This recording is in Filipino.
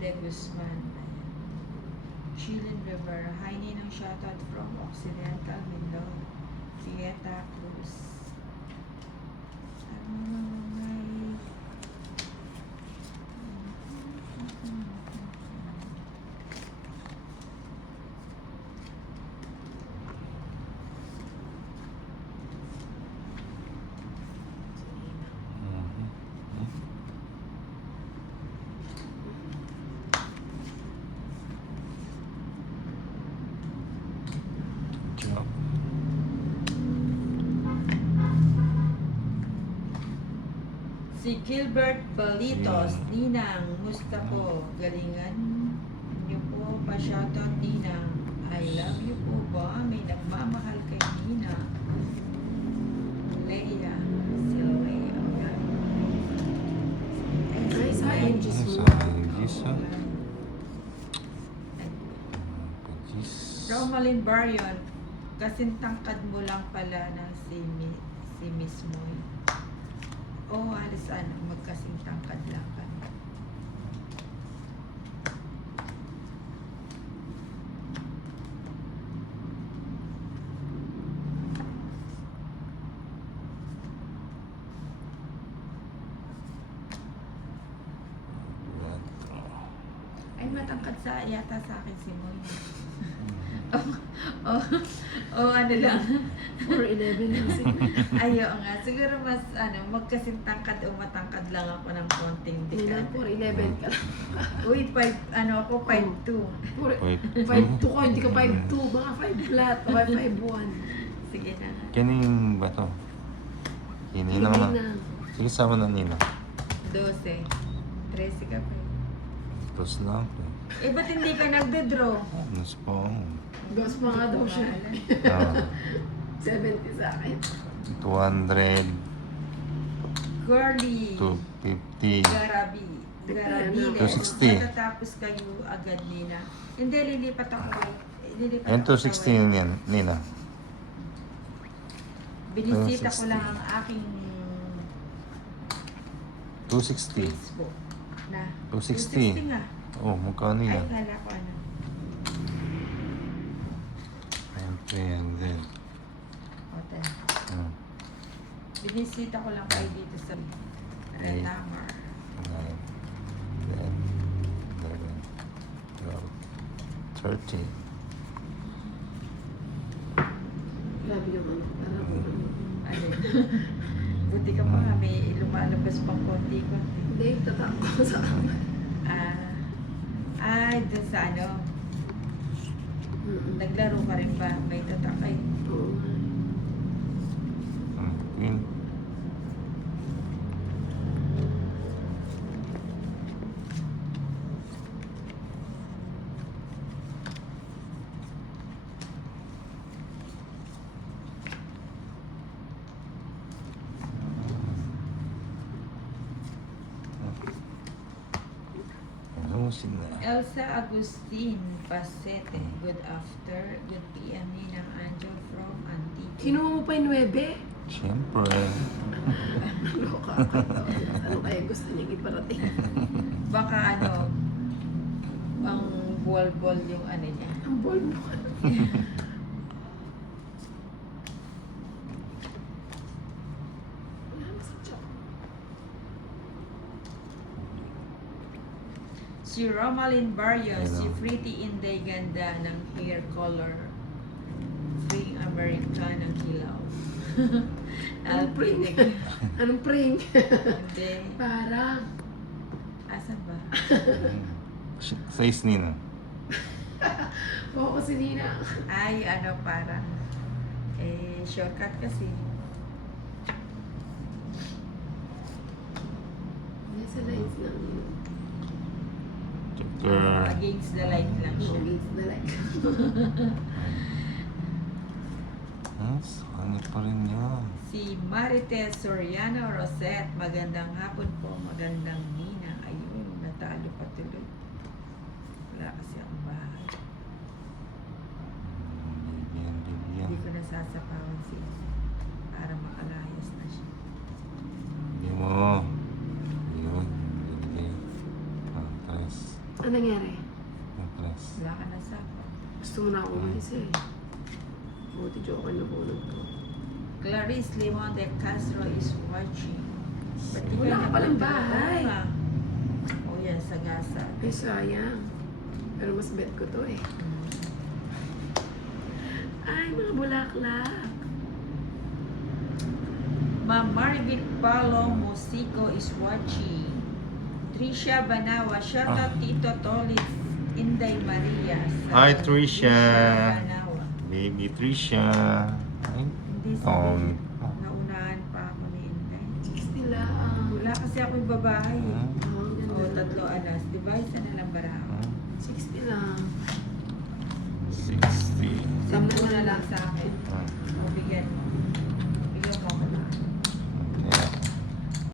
de Guzman. Shilin Rivera. Hi, Ninong, shoutout from Occidental Mindoro. Fiesta Cruz. Si Gilbert Balitos, Ninang, musta po? Galingan niyo po pa shoutout, Ninang. I love you po ba? May nagmamahal kay Nina. Leia. Si Leia. Ay, sayang Diyos mo. Romalyn Barrion, kasing tangkad mo lang pala na si Miss Moy. Oo, halos magkasing tangkad lang kami. Ay, matangkad yata sa akin si Moy. Ano lang. 4'11 lang siya. Ayaw nga. Siguro mas, magkasing tangkad o matangkad lang ako ng konting Nina, dikad. 4'11 ka lang. Uy, ako 5'2". 5'2 ko, hindi ka 5'2. Baka 5 flat o 5'1. Sige na. Kining ba to? Kininang na. Nina. Sige, sama na Nina. 12. 13 ka pa. Tapos na. Ba't hindi ka nagde-draw? Ano po? Gas pa nga daw siya. 70 sa akin. 200, Girly. 250. Garabi. 260. Matatapos kayo agad, Nina. Hindi, lilipat ako kay... Yan 260 yan, Nina. Binisita ko lang ang aking 260. Facebook. Na. 260. 260 nga. Oh, magkano Ay, yan? kala ko ano. Ayan, 300. Hotel. Hmm. Binisita ko lang kayo dito sa Relamar. 9, 10, 11, 12, 13. Grabe naman. Parang Ano? Buti ka pa nga, may lumalabas pang konti-konti. hindi, tatak ko sa kamay. Doon sa naglaro ka rin ba? May tatakay. Oo nga. Queen. Elsa Agustin Pasete. Good PM Ninang Angel from Antique. Kinuha mo pa yung 9? Siyempre. Loka. Ano kaya gusto niyang iparating? Baka ang ball yung niya. Ang ball mo. Si Romalyn Barrios, Hello. si Pretty Inday ganda ng hair color. Free Americanang hilaw. Anong pring? Anong pring? Hindi. Parang. Asan ba? Size Nina. Oo, si Nina. Ay, parang shortcut kasi. Nasa lines lang yun. Checker. Against the light lang siya. Against the light. Ano pa rin yan? Si Marites Soriano Rosette, magandang hapon po, magandang Nina. Ayun, natalo pa tuloy. Wala kasi ang bahay. Bigyan. Hindi ko nasasapawan siya para makalayas na siya. Hindi mo. Yun. Bigyan. Tres. Ano nangyari? Impress. Wala ka na sa Gusto mo na ako umalis eh. Buti joke na bunod ko. Clarice Limon de Castro is watching. Ba't di Wala ka palang nagpunta? bahay. Oo nga. Oh, yan, Sagasa. Ay, sayang. Pero mas bet ko to eh. Ay, mga bulaklak. Ma'am Margaret Palo Musico is watching. Tricia Banawa, shout out Tito Tolit, Inday Maria. Hi, Tricia. Banawa. Baby Trisha. Ay, Hindi oh. sabihin. Naunahan pa ako ni Inday. 60 lang. Wala kasi ako yung babae. Hmm. O, 3 alas. Diba? Isa na lang baraho. 60 lang. 60. Sampu na lang sa akin.